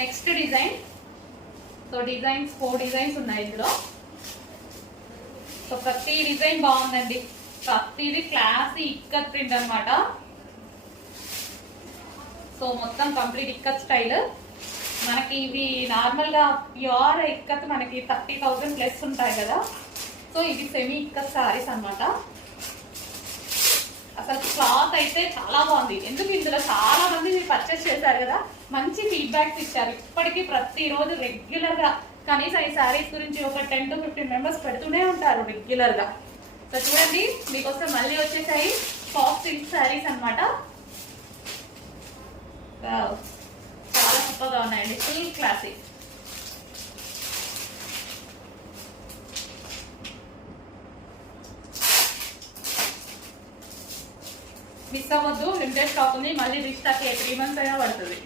Next design. So designs 4 designs ఉన్నాయి ఇందులో. So ప్రతి డిజైన్ బాగుందండి, ప్రతిది క్లాసీ ఇక్కత్ ప్రింట్ అనమాట. సో మొత్తం కంప్లీట్ ఇక్కత్ స్టైల్. మనకి ఇవి నార్మల్గా ప్యూర్ ఇక్కత్ మనకి 30,000 ప్లస్ ఉంటాయి కదా. సో ఇది సెమీ ఇక్కత్ సారీస్ అనమాట. అసలు క్లాత్ అయితే చాలా బాగుంది. ఎందుకు ఇందులో చాలా మంది పర్చేస్ చేశారు కదా, మంచి ఫీడ్బ్యాక్స్ ఇచ్చారు. ఇప్పటికీ ప్రతిరోజు రెగ్యులర్గా కనీసం ఈ శారీస్ గురించి ఒక 10 to 15 మెంబర్స్ పెడుతూనే ఉంటారు రెగ్యులర్గా. సో చూడండి, మీకోసం మళ్ళీ వచ్చేసాయి సాఫ్ట్ సిల్క్ శారీస్ అనమాట. చాలా సూపర్గా ఉన్నాయండి, ఫుల్ క్లాసిక్. మిస్ అవ్వద్దు, లిమిటెడ్ స్టాక్ ఉంది, మళ్ళీ రీస్టాక్ 3 months అయినా పడుతుంది.